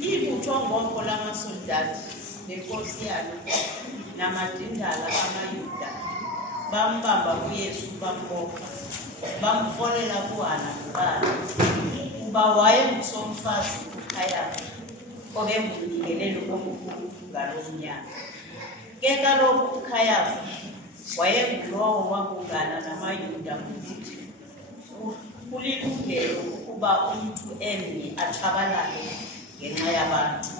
Ibutho lamasoldati nenkosi yalo namadindala amaYuda bambamba uYesu bambopha bamfolela kuHana kuqala kuba wayengusomfazi uKhayafa obengumnikeleli omkhulu ngalowo nyaka. Ke kaloku uKhayafa wayengulowo wabungana namaYuda ukuthi kulilungelo ukuba umuntu emnye atshabalale ngenxa yabantu.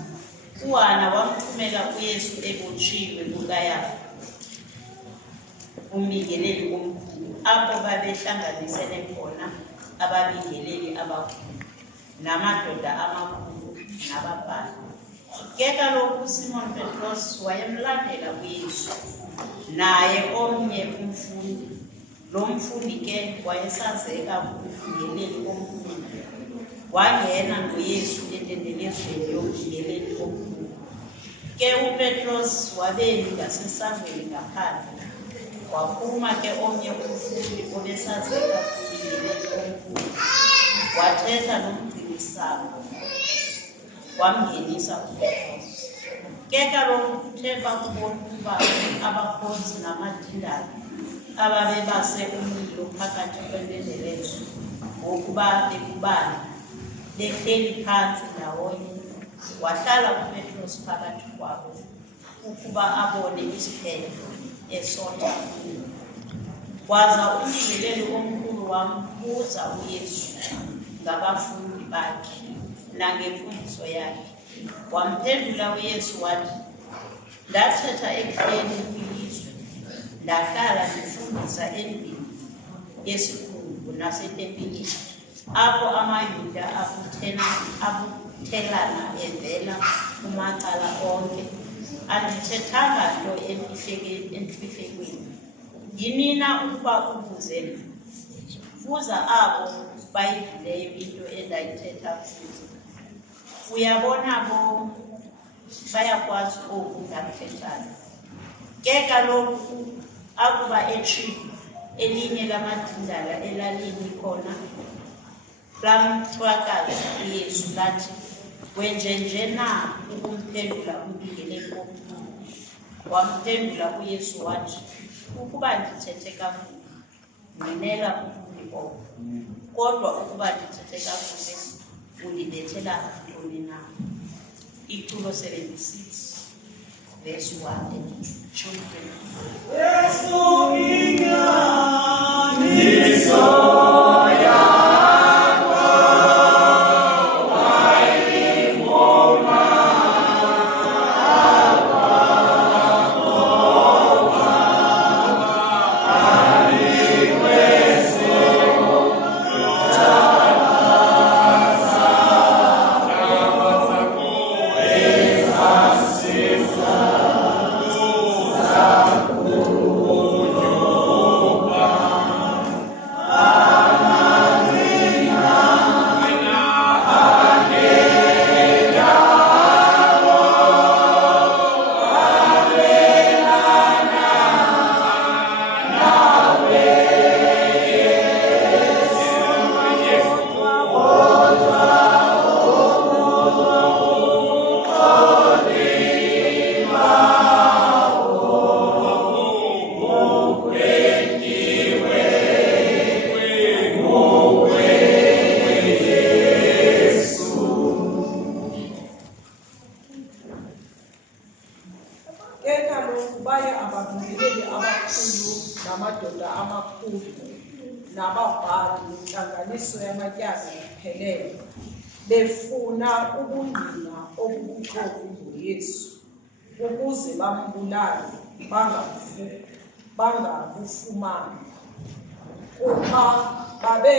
uHana wamthumela uYesu ebotshiwe kuKayafa umnikeleli omkhulu apho babehlanganisene khona ababingeleli abakhulu namadoda amakhulu nababhali. Ke kaloku uSimon Petros wayemlandela uYesu naye omnye umfundi. Lo mfundi ke wayesazeka kumnikeleli omkhulu. Wangena noYesu entendelezweni yomnikeleli omkhulu. Ke uPetros wabemi ngasesangweni ngaphandle. Waphuma ke omnye umfundi obesazeka kumnikeleli omkhulu. Wathetha nomgcinisango wamngenisa uPetros. Ke kaloku kuthe bakubona ukuba abakhonzi namadindala ababebase umlilo phakathi kwentendelezo ngokuba bekubala behleli phantsi ndawonye, wahlala uPetros phakathi kwabo ukuba abone isiphetho esonta kuyo. Waza umnikeleli omkhulu wambuza uYesu ngabafundi bakhe nangemfundiso yakhe. Wamphendula uYesu wathi, ndathetha ekuhleni kwilizwe, ndahlala ndifundisa endlini yesikhulu nasetempilini, apho amaYuda abuthelana evela kumacala onke. Andithethanga nto emfihlekweni. Yinina ukuba ubuzele. Buza abo bayivileyo into endayithetha kuzo. Uyabona bayakwazi oku ndakuthethayo. Ke kaloku akuba etshilo elinye lamadindala elalimi khona lamthwakaza uYesu lathi, wenjenje na ukumphendula umnikeleli omkhulu? Wamphendula uYesu wathi, ukuba ndithethe kakuhle nginela kukubi oko, kodwa ukuba ndithethe kakuhle undibethela ntoni na? Iculo 76 verse 1 and 2. Befuna ubungqina obubuxoki ngoYesu ukuze bambulale bangabufumani, kuba babe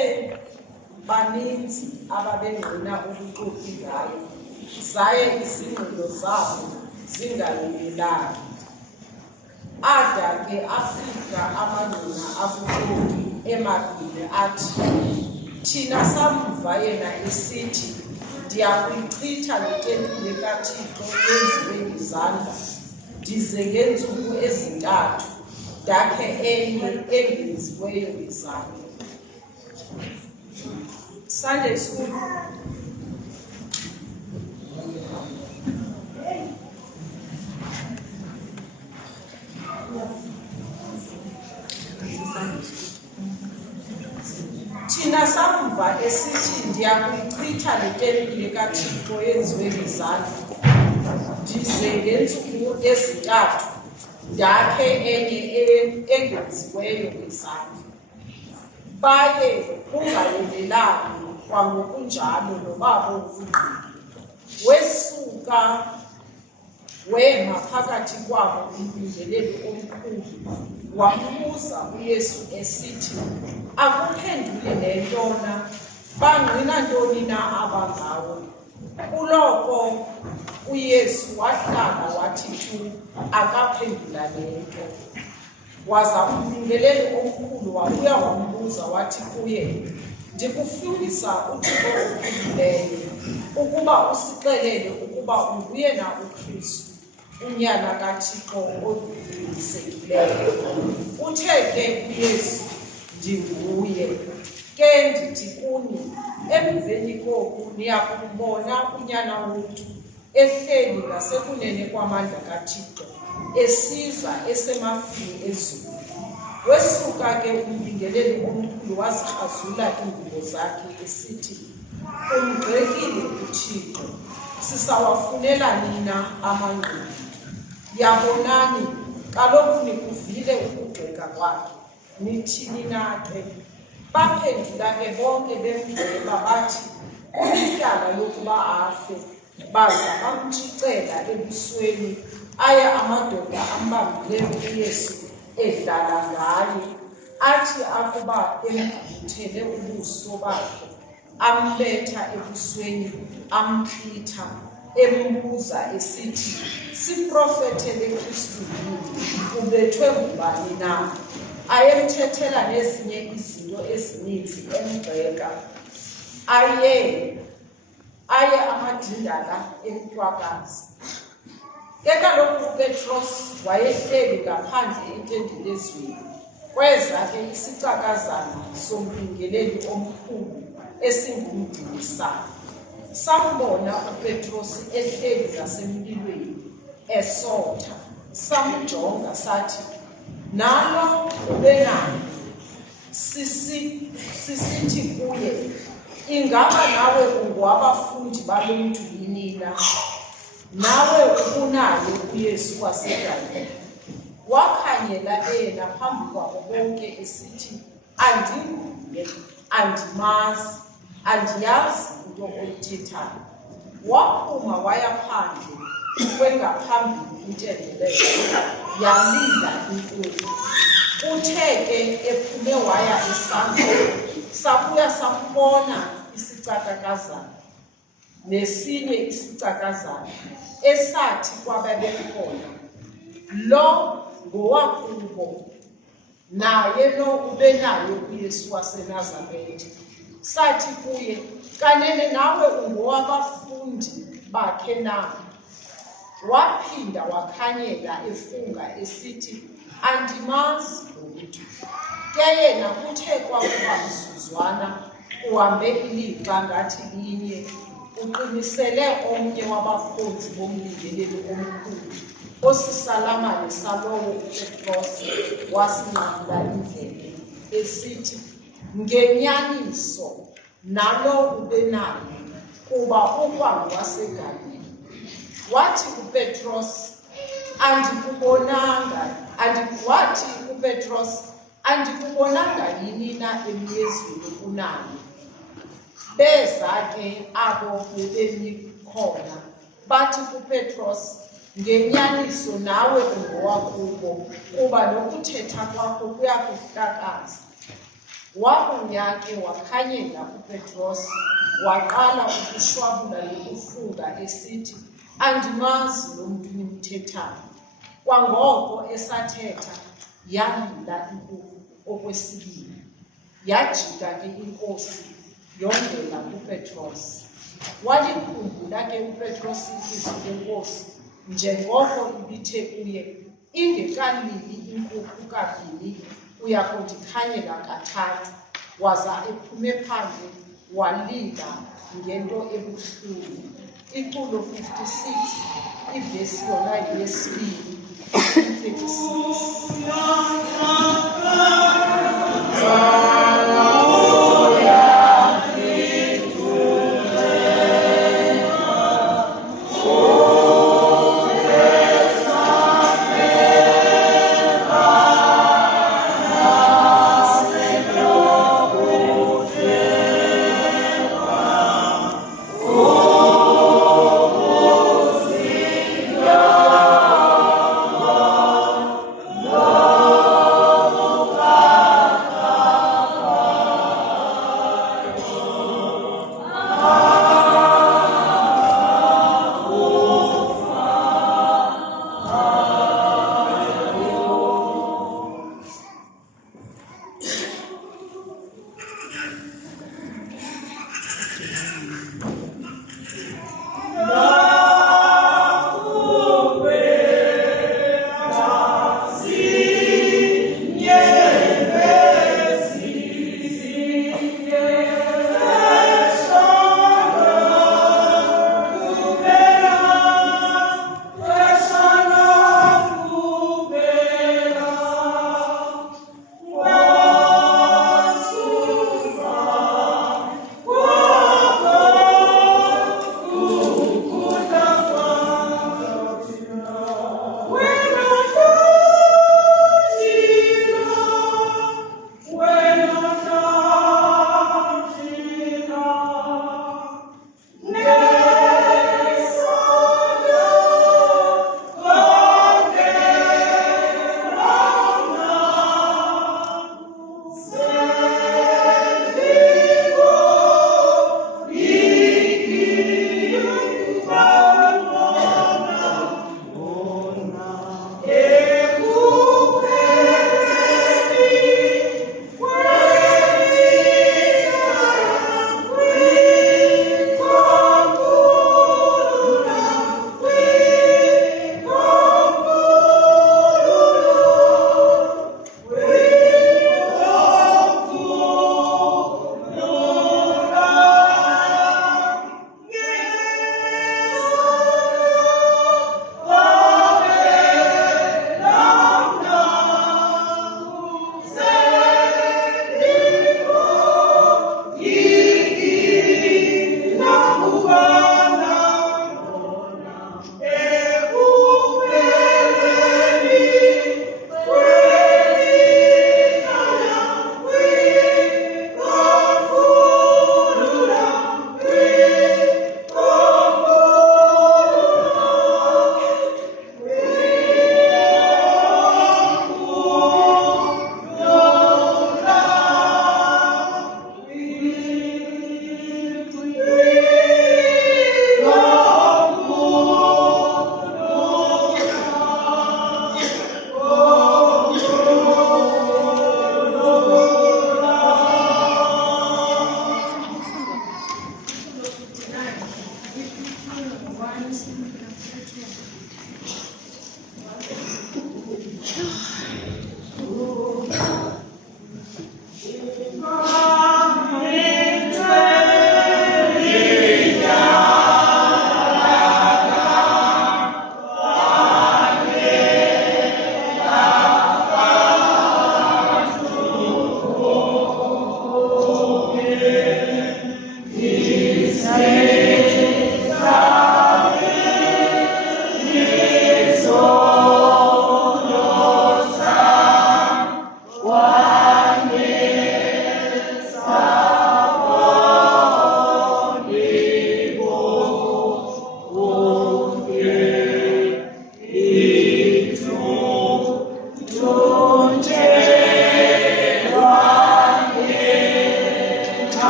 baninzi ababengqina ubuxoki ngaye, zaye izingqondo zabo zingalungelanga. Ada ke afika amanqina abuxoki emabini athi, thina samva yena esithi, ndiyakuyichitha le tempile kaThixo yenziwe ngezandla, ndize ngeentsuku ezintathu ndakhe enye engenziweyo ngezandla. Sunday school. Thina samva esithi ndiyakuyichitha le tempile kaThixo yenziwe ngezandla, ndize ngeentsuku ezintathu ndakhe enye engenziweyo ngezandla. Baye kungalungelanga kwangokunjalo nobabo uNgqika. Wesuka wema phakathi kwabo umpingeleli omkhulu, wambuza uYesu esithi, akuphendule le ntona, bangqina ntoni na aba ngawe? Kuloko uYesu wahlala wathi thu, akaphendula le nto. Waza umpingeleli omkhulu wabuya wambuza wathi kuye, ndikufundisa uThixo ophilileyo ukuba usixelele ukuba unguye na uKristu, unyana kaThixo odlulisekileyo. Uthe ke uYesu, ndinguye. Ke ndithi kuni, emveni koku niyakumbona unyana womntu ehleli ngasekunene kwamandla kaThixo, esiza esemafini ezulu. Wesuka ke umpingeleli omkhulu wazikrazula iingubo zakhe esithi, umgxekile uThixo, sisawafunela nina amangqina. Yabonani, kaloku nikuvile ukugxeka kwakhe. Nithini na ke? Baphendula ke bonke bemgxeba bathi, unetyala lokuba afe. Baza bamtshicela ebusweni, aya amadoda ambambileyo uYesu edlala ngaye. Athi akuba emgxuthele ubuso bakhe, ambetha ebusweni, amklitha, embuza esithi, siprofethele Kristu yini, ubethwe ngubani na? Ayemthethela nezinye izinto ezininzi emgxeka. Aye amadindala emntwakazi. Ke kaloku uPetros wayehleli ngaphandle entendelezweni. Kweza ke isicakazana sompingeleli omkhulu esingumgcinisana. Sambona uPetros ehleli ngasemlilweni esotha. Samjonga sathi, nalo ubenani. Sisithi kuye, ingaba nawe ungowabafundi balo mntu yini na? Nawe ubunaye uYesu waseGalili. Wakhanyela yena phambi kwabo bonke esithi, andinguye, andimazi, andiyazi into oyithethayo. Waphuma waya phandle kwengaphambili intembelelo, yalila inkulu. Uthe ke ephume waya esangweni, sabuya sambona isicakazana nesinye isicakazana esathi kwababekhona, lo ngowakubo, naye lo ubenayo uYesu waseNazaretha. Sathi kuye, kanene nawe ungowabafundi bakhe na? Waphinda wakhanyela efunga esithi, andimazi lo mntu. Ke yena kuthe kwakuba mzuzwana, uhambe ilixa ngathi linye, uqinisele omnye wabakhonzi bomlindeleli omkhulu, osisalamane salowo uPetros, wasinqamla indlebe esithi, ngenyaniso nalo ubenayo, kuba ukwangowaseGalili. Wathi uPetros, andikubonanga yini na emyezweni unayo? Beza ke abo bebemikhona, bathi kuPetros, ngenyaniso nawe ungowakubo, kuba nokuthetha kwakho kuyakuhlakaza. Wabuya ke wakhanyela uPetros, waqala ukushwabula nokufunga esithi, andimazi lo mntu nimthethayo. Kwangoko esathetha, yalila inkulu okwesibini. Yajika ke inkosi, yongela uPetros. Walikhumbula ke uPetros ilizwi lenkosi, njengoko ibithe kuye, ingekalili inkukhu kabini, uya kundikhanyela kathathu. Waza ephume phandle, walila ngento ebuhlungu. Iculo 56 ivesi yona yesibili 36.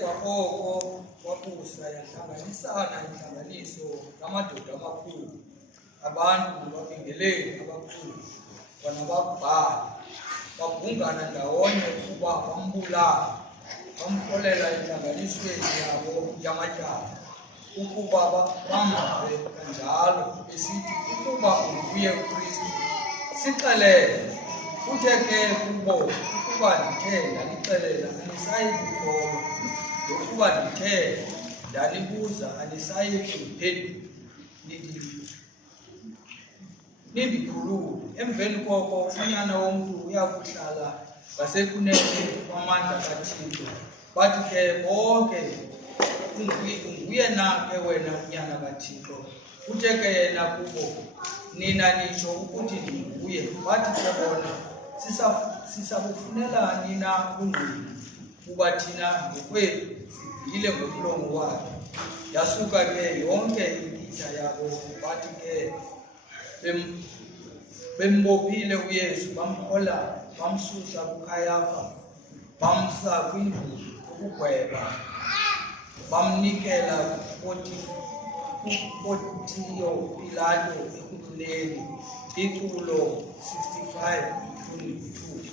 kwa oko kwabusa yahlanganisana intlanganiso namadoda amakhulu, abantu babingeleli abakhulu kwanababhali, babhungana ndawonye ukuba bambulale, bamkholela entlanganisweni yabo yamatyala, ukuba bamve kanjalo besithi ukuba unguye uKristu sixelele. Kuthe ke kubo ukuba ndithe ndalixelela anisayi kukholwa, nokuba ndithe ndalibuza anisayi kuphendula, nindikhulule. Emveni koko unyana womntu uyakuhlala ngasekunene kwamandla kaThixo. Bathi ke bonke, unguye na ke wena unyana kaThixo? Uthe ke yena kubo, nina nitsho ukuthi ndinguye. Bathi ke bona, sisabufunelani na ungqina, kuba thina ngokwethu sivile ngomlomo wakhe. Yasuka ke yonke imitha yabo. Bathi ke bembophile uYesu, bamkhola, bamsusa kuKayafa, bamsa kwindlu yokugweba, bamnikela kuPontiyo Pilato ekululeni. Iculo 65:22.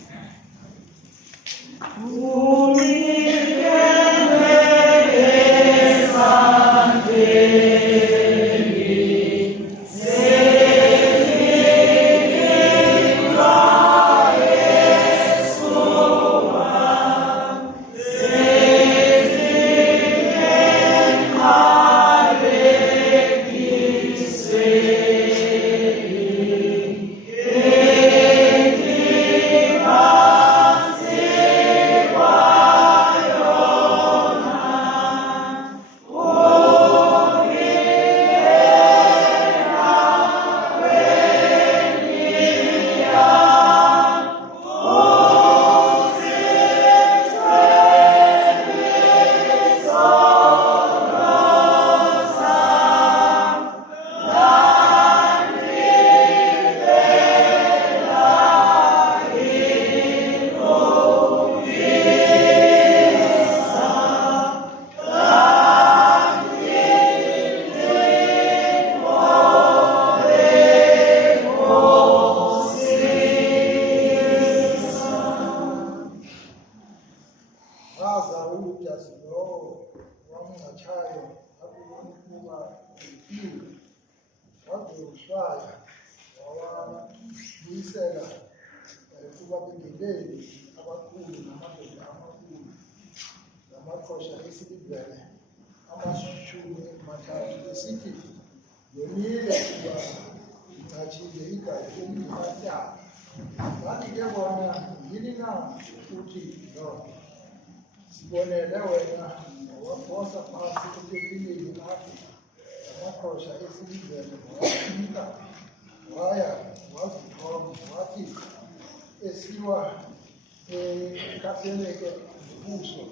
Sibonele wena wabosa phasi ephephileni apho amaqhosha esilivele wawanika, waya wazithoma, wathi esiwa ekhaseleke ngobuso,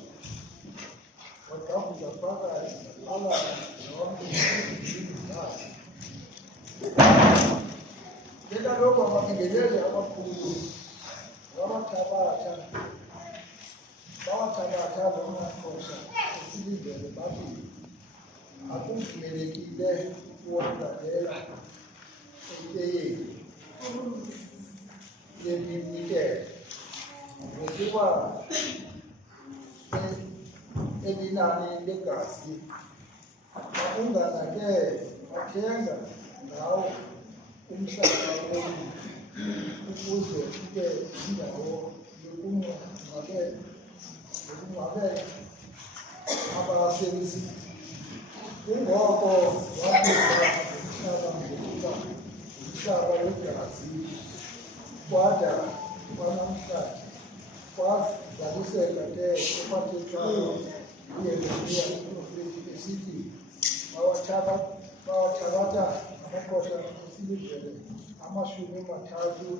wagqabhuza phakathi alala zonke izindlu zakhe. Ke kaloku ababingeleli abakhulu bawathabatha lo maqhosha esilivele, bathi akuvumelekile ukuwagalela eteyeni yeminikelo, ngokuba elinani legazi bakungana ke bathenga ngawo umhlaba womntu ukuze ube yindawo yokunqabela abasemzini. Kungoko wabiza umhlaba ngokuba umhlaba wegazi, kwada kwanamhlanje kwazaliseka ke emathethwayo uYeremiya uprofeti esithi, bawathabatha amaqhosha esilivele 30,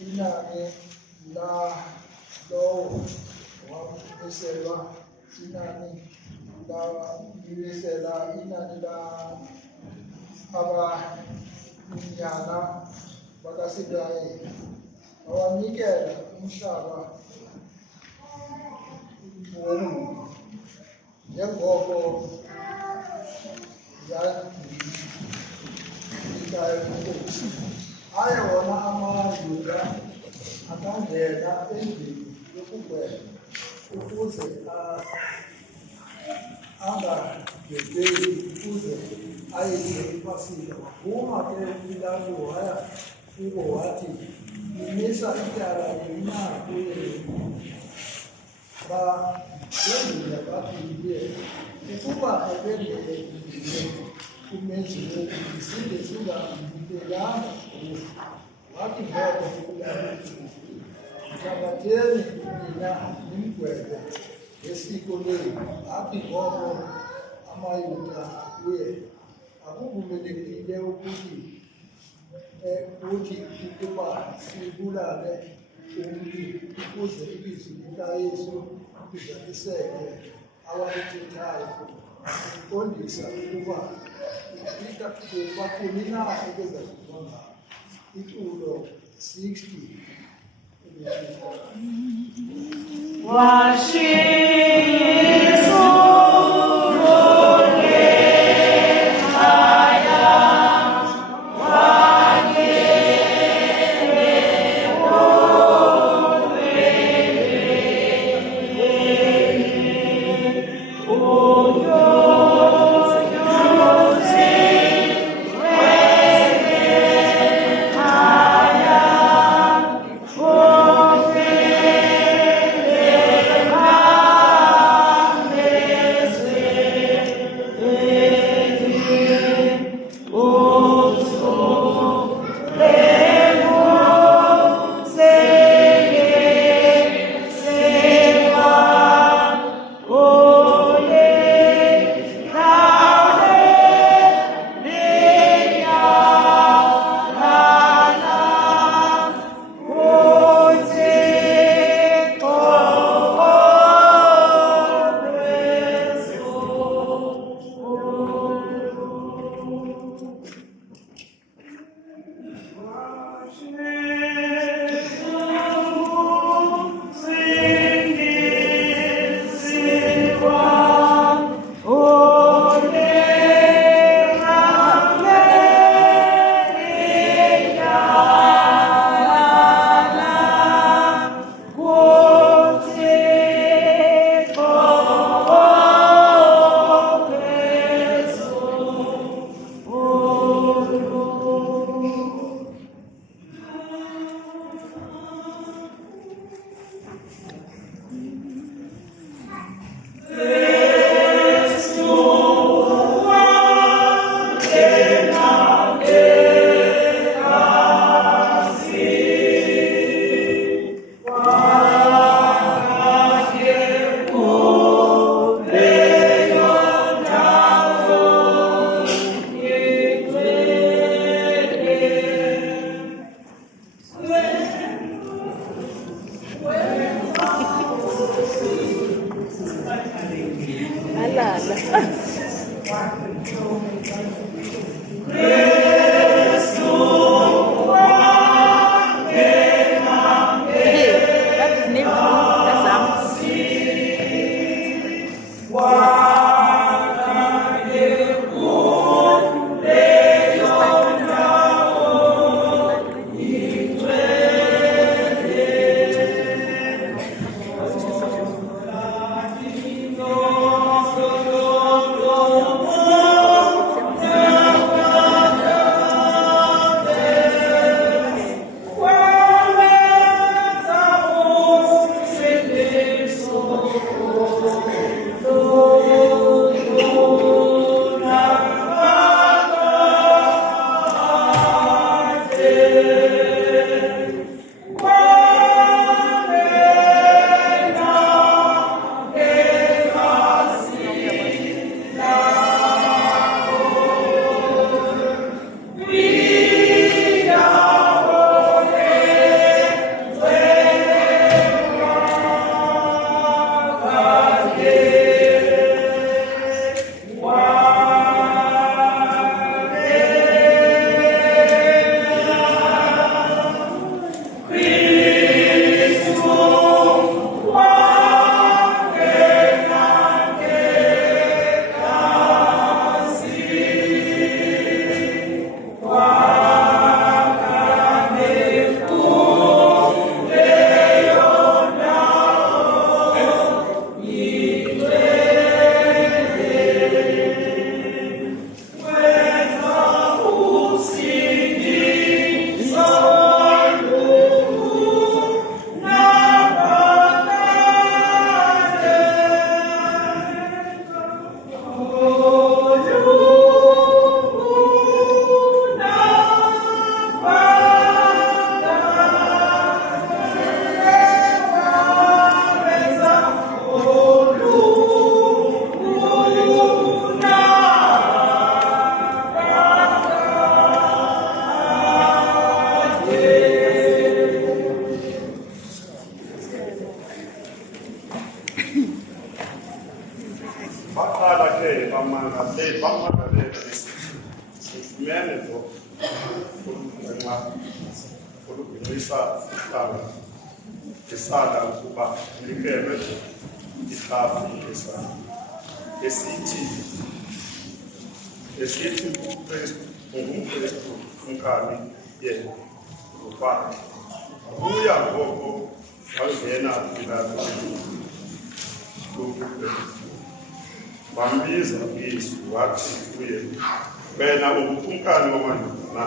inani lalowo wamiselwa, inani la abanyana bakaSirayeli, bawanikela umhlaba womntu njengoko inkosi aye wona amaYuda akangena endlini yokugweba ukuze angagedeli ukuze ayidle iPasika. Waphuma ke uPilato waya kubo wathi, "Nimisa ityala lina kuye." Baphendula bathi kuye, "Ukuba ebengele umenzi wokubi sinde singamnikelanga kufa." Wathi ngoko uPilato, "Mthabatheni nina nimgwebe ngesiko lenu." Athi ngoko amaYuda kuye, "Akuvumelekile ukuthi ukuba sibulale umntu ukuze ilizwi likaYesu lidluliseke awalithethayo, uqondisa ukuba kuni na ukwenza kuba ngabo." Iculo 60. Oh baqala ke bamangalela besithi sifumene lo olugwinisa ihlanga esala ukuba unikelwe ihlafu esala esithi uKristu ungumKristu umkani yena ngokwakhe. Uya ngoko wangena kwilato wambiza uYesu wathi kuye, wena ungumkani wamadoda na?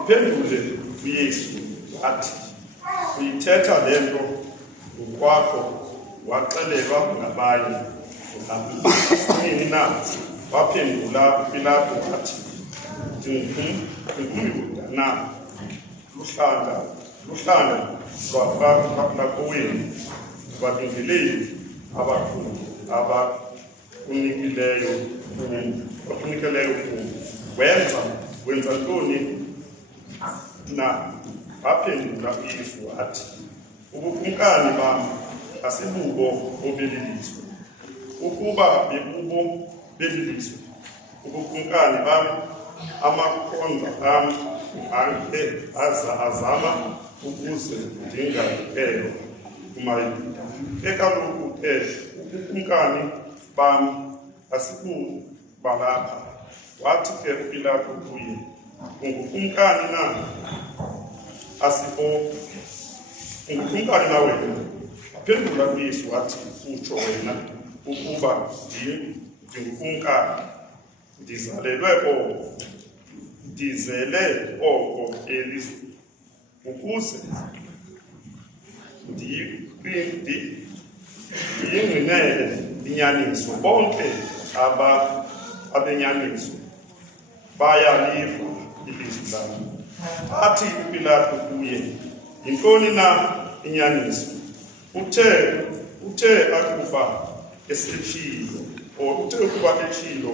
Uphendule uYesu wathi, uyithetha le nto ngokwakho, waxelelwa ngabanye nini na? Waphendula uPilato wathi, ndingumYuda na? Luhlanga lwakowenu abalindeleyo abakhulu abakunikileyo kum. Wenza ntoni na? Waphendula uYesu wathi, ubukumkani bam asibubo obelilizwe. Ukuba bebubo belilizwe, ubukumkani bam amakhonza am azama ukuze ndingakelwa kumaYuda. Ke kaloku ubukumkani bam asibubalapha. Wathi ke uPilato kuye, ungumkumkani na? Ungumkumkani na wena? Waphendula uYesu wathi, utsho wena ukuba ndingumkumkani. Ndizele oko elizweni ukuze ndiyingqinele inyaniso. Bonke abenyaniso bayaliva ilizwi lam. Athi uPilato kuye, yintoni na inyaniso? Uthe ukuba etshilo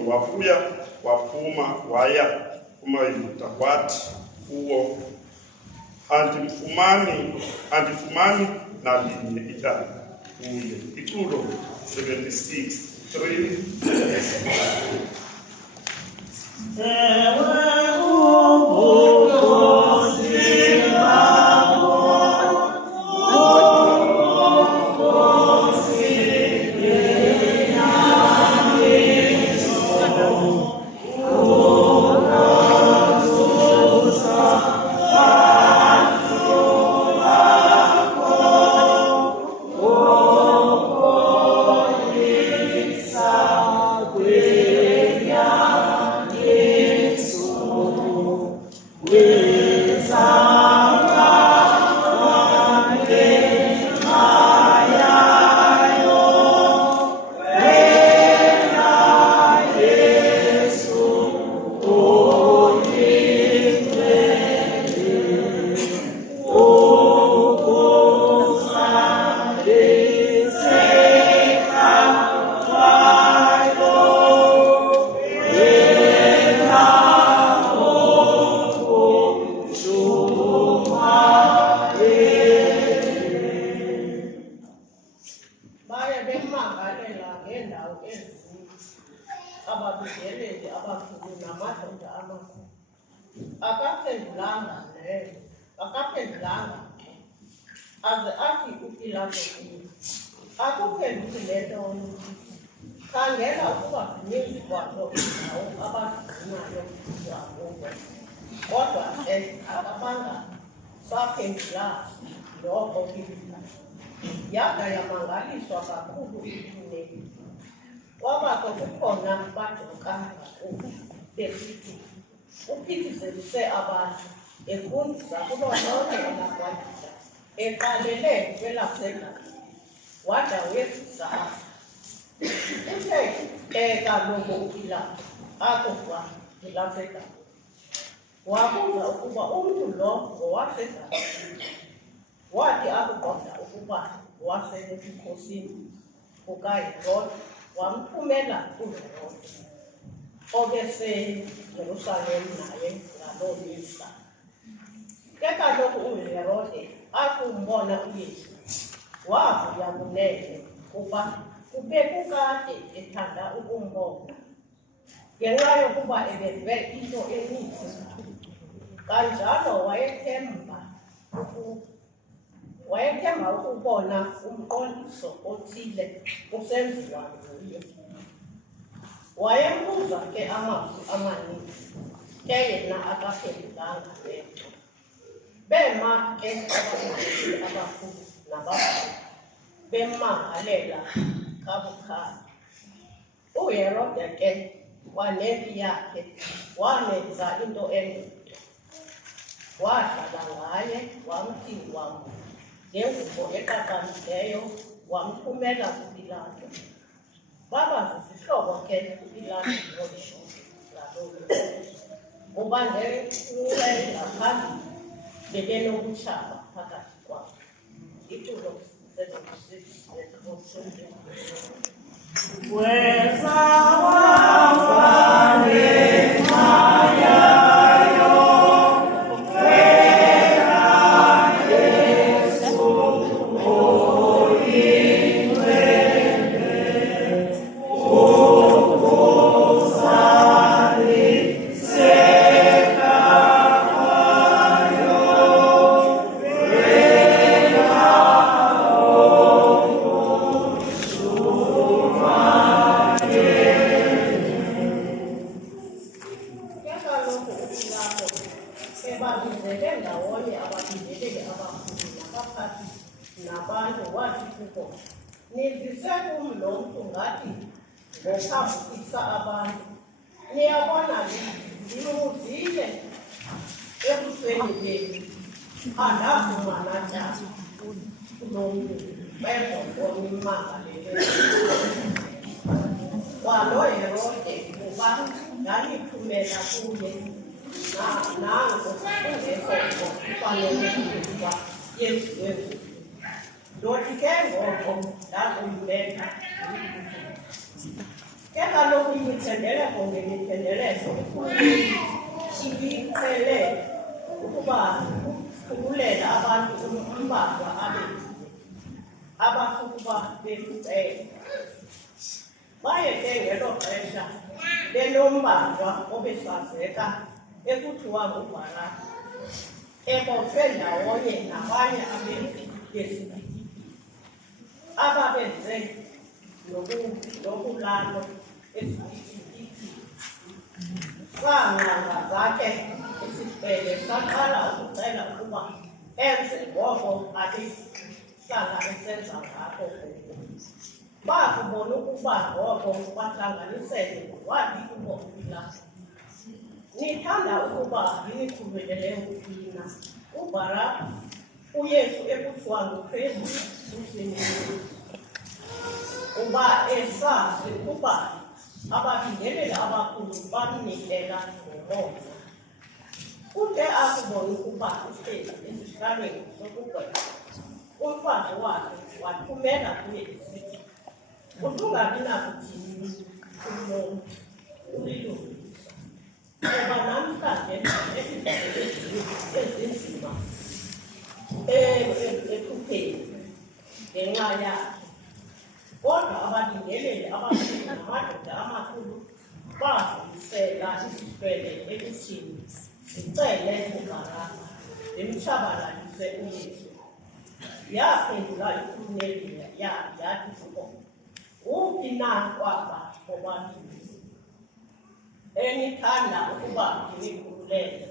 waphuma waya kumaYuda wathi kuwo, andifumani nalinye icala kuye. Iculo 76:3. ababukeleli abakhulu namadoda amakhulu. Akaphendulanga aze athi uPilato kuye, akuphenduli le nto, khangela ukuba zininzi kwazo iindawo abazigcinayo zakubo. Kodwa ke akabanga saphendula noko Pilato. Yada yamangaliswa kakhulu iThuneni. Kwabakho kukhona badoka kakhulu besithi uphithizelse abantu efundisa kulo lonke elakwaJuda, eqalele kwelaseGalili wada wezisa apha. Uthe kaloku uPilato akuva kwelaseGalili, wabuza ukuba umntu lo ngowaseGalili. Wathi akuqonda ukuba wasebukhosini bukaHerode, wamthumela kuHerode obeseJerusalem naye ngaloo mihla. Ke kaloku uHerode akumbona uYesu, wavuya kunene kuba ubekukade ethanda ukumbona ngenxa yokuba ebenze into eninzi. Kanjalo wayethemba ukubona umqondiso othile usenziwa nguye. Wayembuza ke amazwi amaninzi, ke yena akaphendulanga lento. Bema ke abafundisi abakhulu nabakhulu bemangalela kabukhali. uHerode ke wanempi yakhe wamenza into endoda. Wahlala ngaye wamthi ngengubo eqaqambileyo wamthumela kuPilato. Baba zizihlobo ke uPilato nolisho ngoba ngengxele ngaphambili bebenokutshaba phakathi kwabo. Itulo Weza wafane ngokhambukisa abantu. Niyabona ndimuzile ebusweni benu, andavumana njani kulo mntu bezobonimangalele. Kwalo Herode kuba ndanithumela kuye nango kungekho kufanele ukuba yenziwe nguye. Ndothi ke ngoko ndakumbetha. Ke kaloku imithendeleko ngemithendeleko ibiqhele ukuba khululela abantu umbalwa abenziwe abasukuba bekucela. Baye ke ngelo xesha benombalwa obesazeka ekuthiwa nguBarabha, ebotshwe ndawonye nabanye abenzi bezizwe ababenze nobulalo eziphithi. Saangqanga zakhe isibhele saqala ukucela ukuba enze ngoko abehlala esenza ngako. Bakubona ukuba ngoko bahlanganisele wathi kubo uPilato, nithanda ukuba yinikhululele ukuphi na, uBarabha, uYesu ekuthiwa nguKristu uSimini? Kuba esazi ukuba ababingeleli abakhulu bamnikela ngomoya. Ude akubona ukuba uhleli esihlalweni sokugweba, umfazi wakhe wathumela kuye esithi, usungabi nakuthini kulo ulilungisa, ngoba namhlanje ezinzima ekhupheni ngenxa yakhe. Kodwa abalingeleli abakhulu namadoda amakhulu badlulisela isiswele ekuthini zicele uBarabha zimtshabalalise uYesu. Yaphendula ikhulumeli yathi kubo, uphi na kwaba bobabini enithanda ukuba ndinikhululele?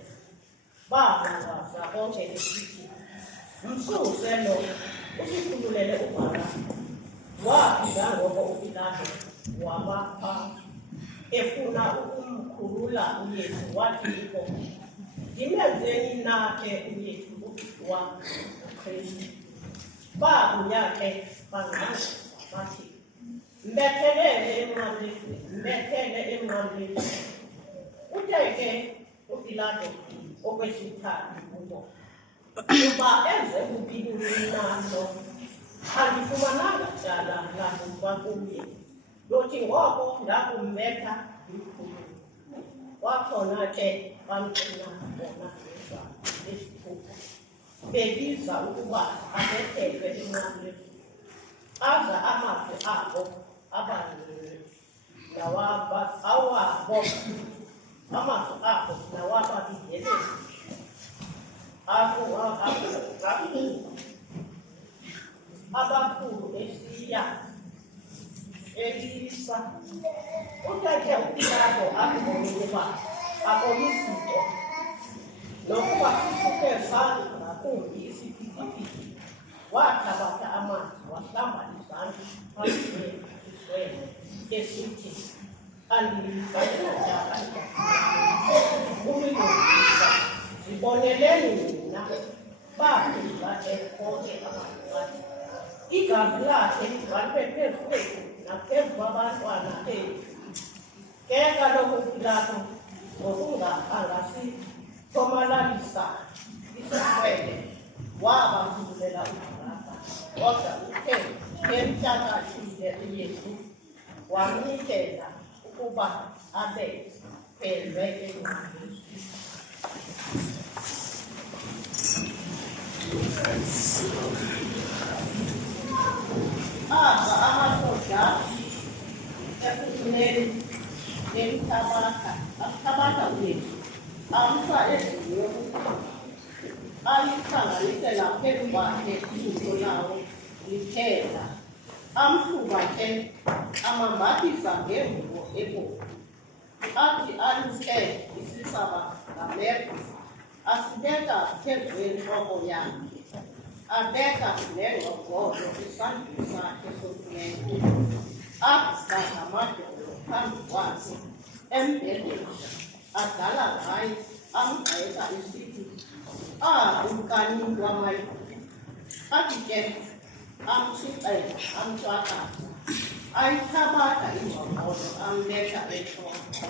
Bamangaza bonke besithi, msuse lo, usikhululele uBarabha. Waphinda ngoko uPilato wabapha efuna ukumkhulula uYesu. Wathi kubo, ndimenzeni na ke uYesu ukuthiwa uKristu? Babuya ke bangqangqa bathi, mbethele emnqamlezweni. Uthe ke uPilato okwesithathu kubo, kuba enze kuphi naso, andifumananga tyala lakufa kuye. Ndothi ngoko ndakumbetha ndimkhulule. Kwakhona ke bamgcina bona ngezandla ezithupha, bebiza ukuba abethelwe emnqamlezweni. Aza amazwi abo awabo amazwi akho nawababingelezi abakhulu esiya elisa uthethe uPilato akubona ukuba akolizinto nokuba sisuke sandla ngakumbi isiphithiphithi wathabatha amanzi wahlamba izandla phambi esithi andiyizanelajaka umilungisa ziboneleni nina baphuza konke amakhadi igazi lakhe livalwe phezu kwethu naphezu kwabantwana ethu. Ke kaloku uPilato ngokungasithomalalisa isikwele wabakhulela uBarabha, kodwa uthe emtshakashile uYesu wamnikela ukuba abe phelwe engqondweni. Aba amasoja ekufuneni nemthabatha uYesu amsa endlini yokukhulu alihlanganisela phezu kwakhe ubuso lawo liphela amhluba ke amambathisa ngengubo ebomvu athi aluke isisaba ngameva asibeka phezu kwentloko yakhe abeka nengqongqozo esandleni sakhe sokunene agqa ngamadolo phambi kwakhe embhedeni adlala ngaye amgxeka esithi umkani wamayuda athi ke amtshixela amtswakaza ayithabatha ingqongqozo ambeka entloko.